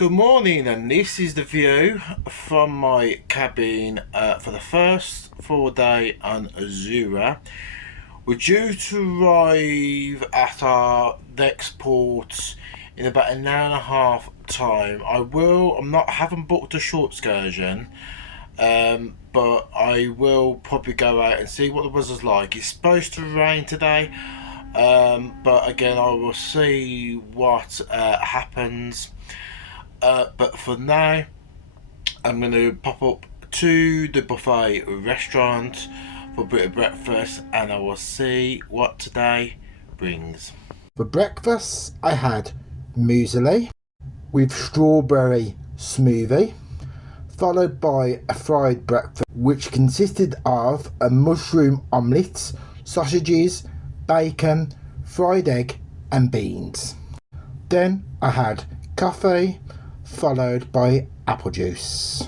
Good morning, and this is the view from my cabin for the first full day on Azura. We're due to arrive at our next port in about an hour and a half time. I haven't booked a short excursion, but I will probably go out and see what the weather's like. It's supposed to rain today, but again, I will see what happens. But for now, I'm going to pop up to the buffet restaurant for a bit of breakfast, and I will see what today brings. For breakfast, I had muesli with strawberry smoothie, followed by a fried breakfast which consisted of a mushroom omelette, sausages, bacon, fried egg and beans. Then I had coffee, followed by apple juice.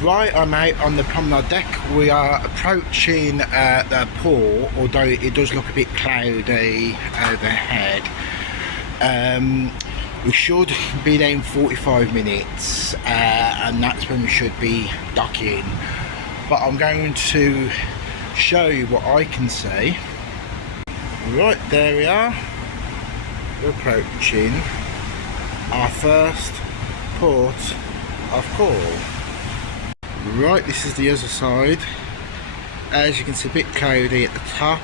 Right, I'm out on the promenade deck. We are approaching the port, although it does look a bit cloudy overhead. We should be there in 45 minutes, and that's when we should be docking. But I'm going to show you what I can see. Right, there we are. We're approaching our first port of call. Right, this is the other side. As you can see, a bit cloudy at the top,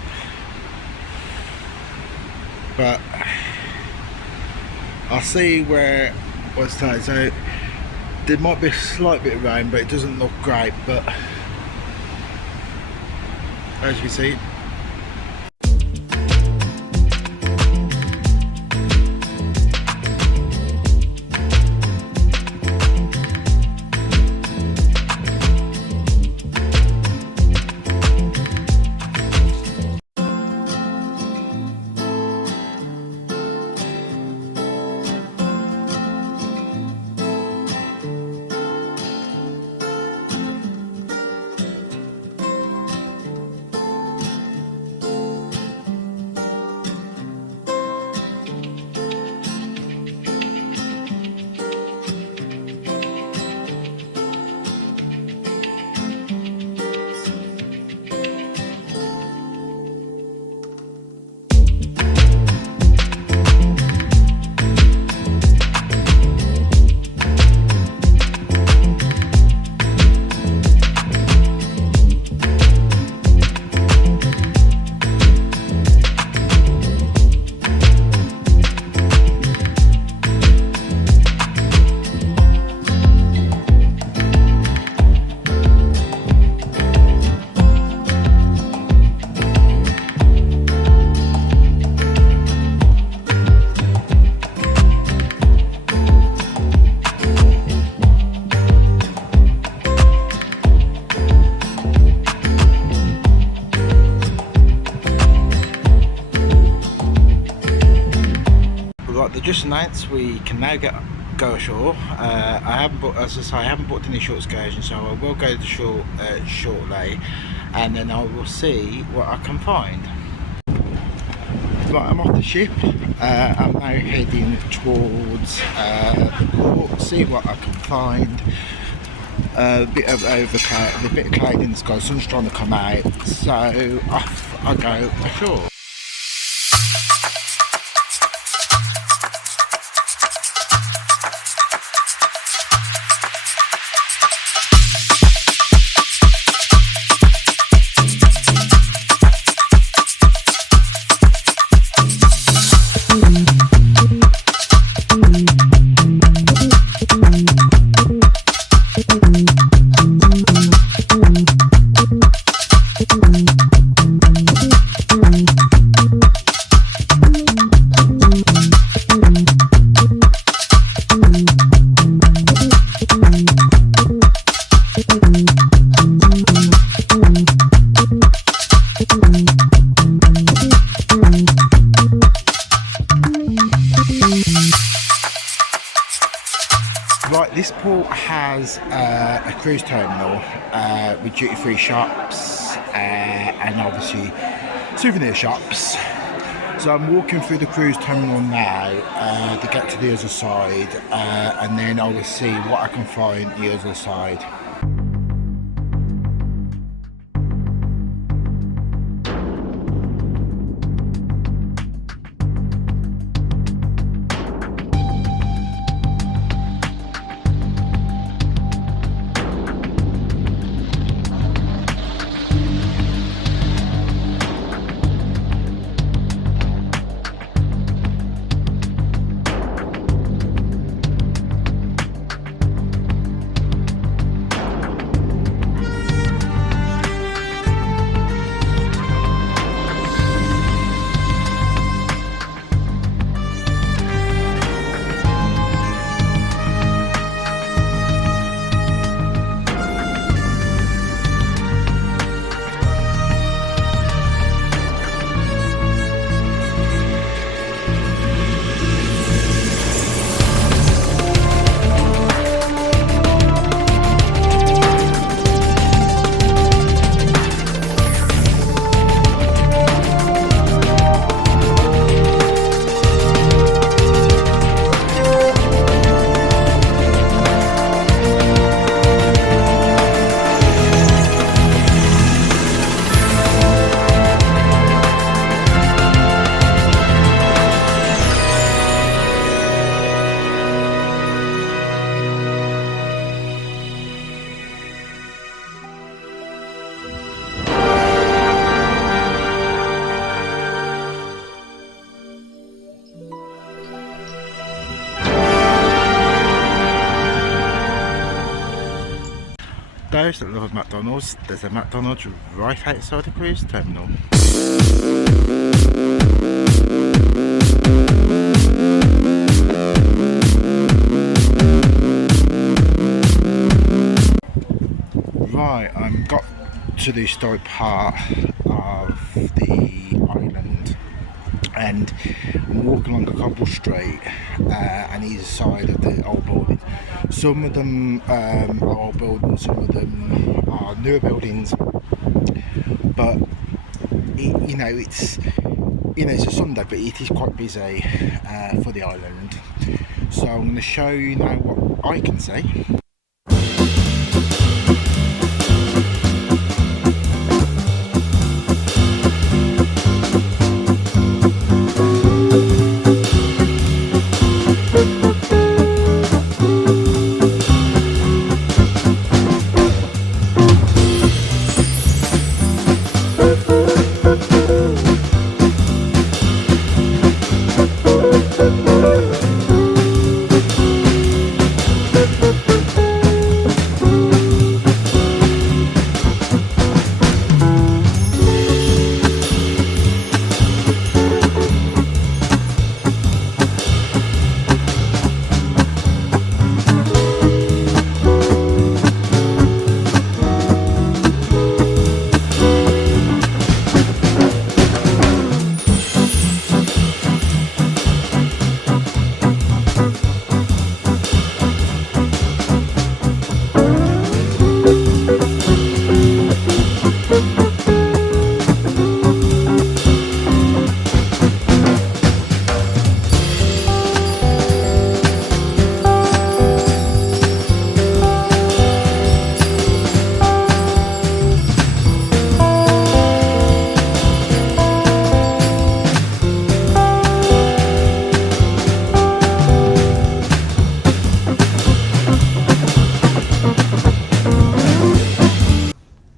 but I see where what starts out. There might be a slight bit of rain, but it doesn't look great. But as you can see, they just announced we can now go ashore. I haven't booked, as I say, I haven't booked any short excursion, so I will go to the shore shortly, and then I will see what I can find. Right, I'm off the ship. I'm now heading towards the port, see what I can find. A bit of overcast, a bit of cloud in the sky, sun's trying to come out, so off I go ashore. Right, this port has a cruise terminal with duty-free shops and obviously souvenir shops. So I'm walking through the cruise terminal now to get to the other side, and then I will see what I can find the other side. Those that love McDonald's, there's a McDonald's right outside the cruise terminal. Right, I've got to the historic part of the island, and I'm walking along a cobble street on either side of the old building. Some of them are old buildings, some of them are newer buildings, but it's it's a Sunday, but it is quite busy for the island. So I'm going to show you now what I can see.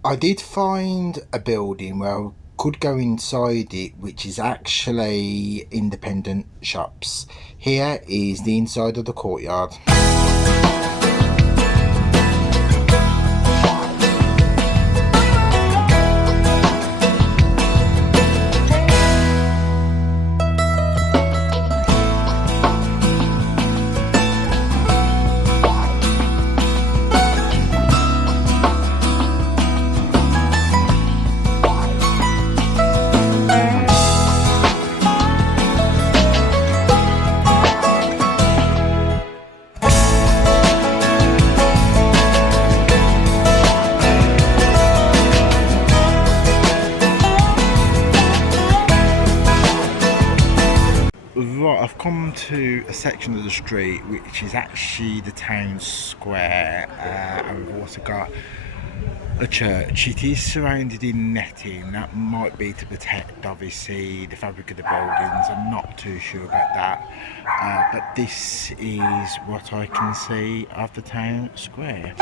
I did find a building where I could go inside it, which is actually independent shops. Here is the inside of the courtyard. to a section of the street which is actually the town square, and we've also got a church. It is surrounded in netting. That might be to protect, obviously, the fabric of the buildings. I'm not too sure about that, but this is what I can see of the town square.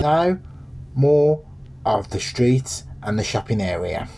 Now, more of the streets and the shopping area.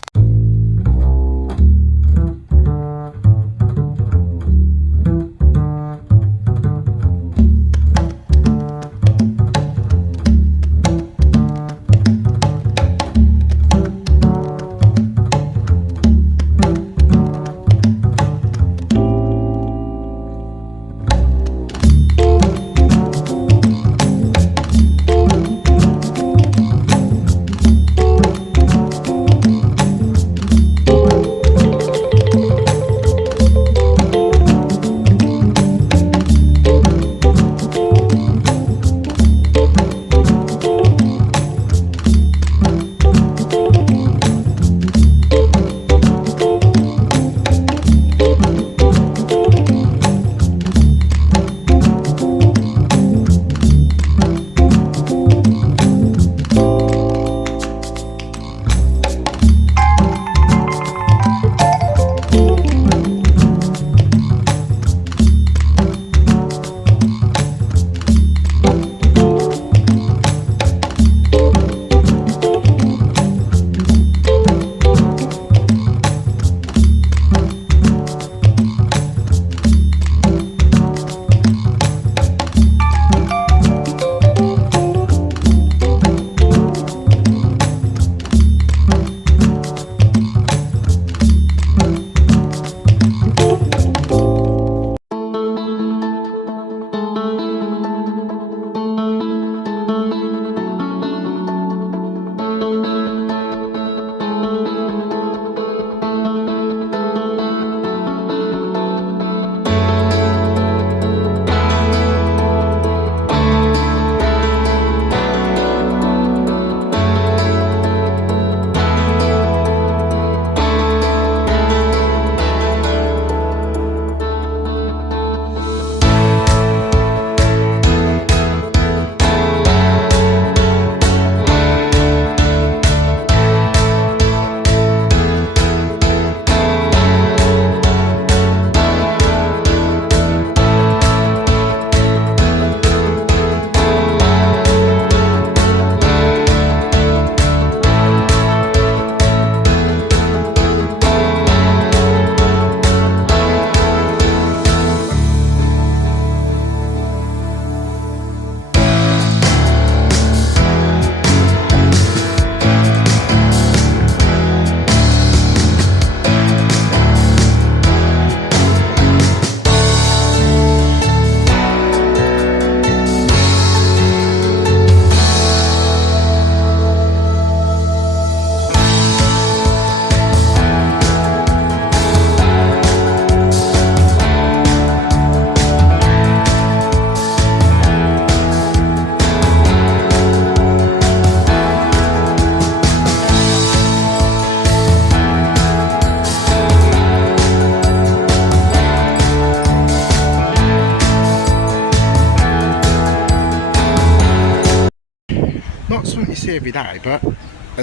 see every day, but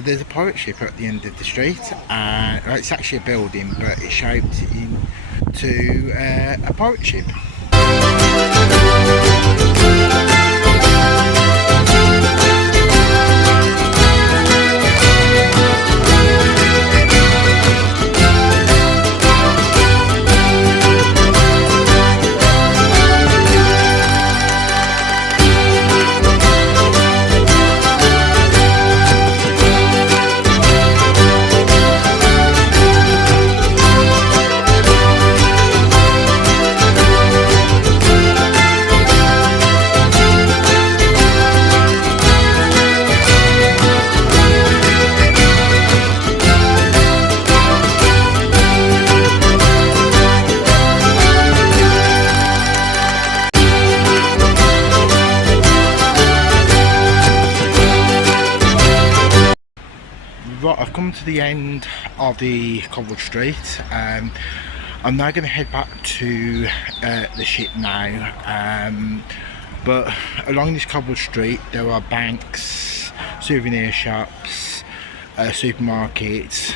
there's a pirate ship at the end of the street, and it's actually a building, but it's shaped into a pirate ship. Right, I've come to the end of the cobbled street. I'm now going to head back to the ship now, but along this cobbled street there are banks, souvenir shops, supermarkets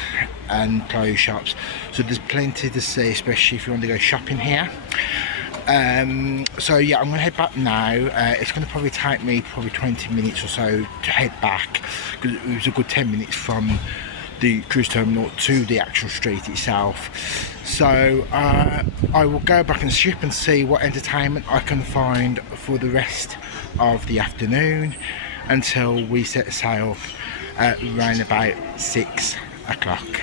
and clothes shops, so there's plenty to see, especially if you want to go shopping here. So yeah, I'm going to head back now. It's going to probably take me 20 minutes or so to head back, because it was a good 10 minutes from the cruise terminal to the actual street itself. So I will go back on the ship and see what entertainment I can find for the rest of the afternoon until we set sail around about 6 o'clock.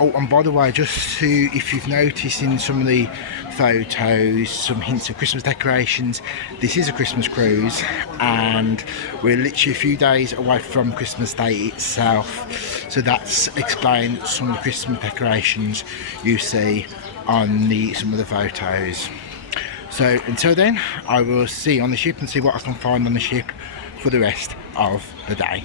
Oh, and by the way, just to, if you've noticed in some of the photos, some hints of Christmas decorations, this is a Christmas cruise, and we're literally a few days away from Christmas Day itself, so that's explained some of the Christmas decorations you see on some of the photos. So until then, I will see you on the ship and see what I can find on the ship for the rest of the day.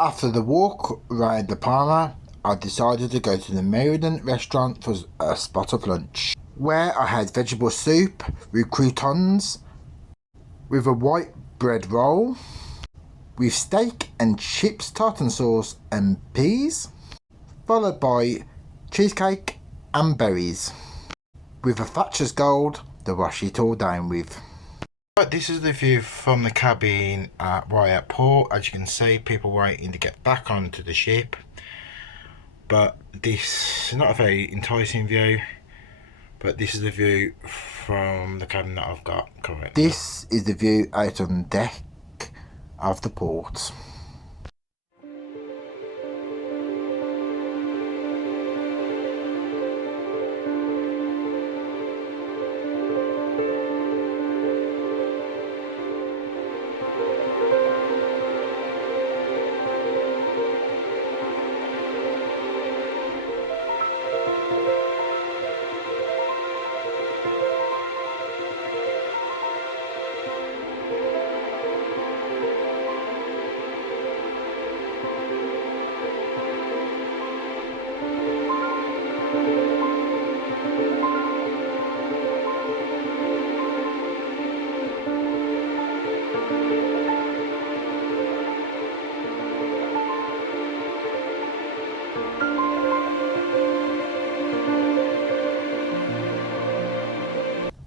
After the walk around the Palma, I decided to go to the Meriden restaurant for a spot of lunch, where I had vegetable soup with croutons, with a white bread roll, with steak and chips, tartan sauce and peas, followed by cheesecake and berries, with a Thatcher's Gold to wash it all down with. Right, this is the view from the cabin at Wyatt Port. As you can see, people waiting to get back onto the ship, but this is not a very enticing view, but this is the view from the cabin that I've got currently. This is the view out on deck of the port.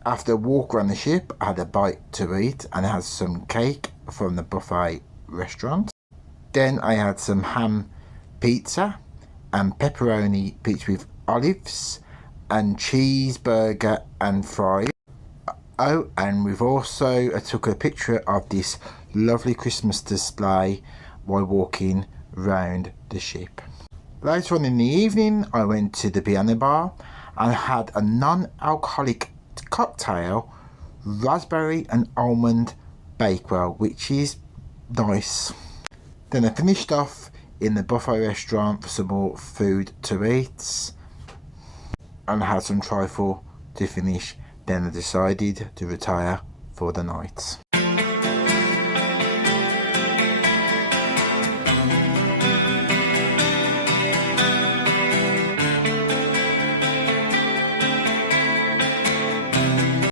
After a walk around the ship, I had a bite to eat and I had some cake from the buffet restaurant. Then I had some ham pizza and pepperoni pizza with olives and cheeseburger and fries. Oh, and we've also took a picture of this lovely Christmas display while walking round the ship. Later on in the evening, I went to the piano bar and had a non-alcoholic cocktail, raspberry and almond bakewell, which is nice. Then I finished off in the buffet restaurant for some more food to eat, and I had some trifle to finish Then I decided to retire for the night.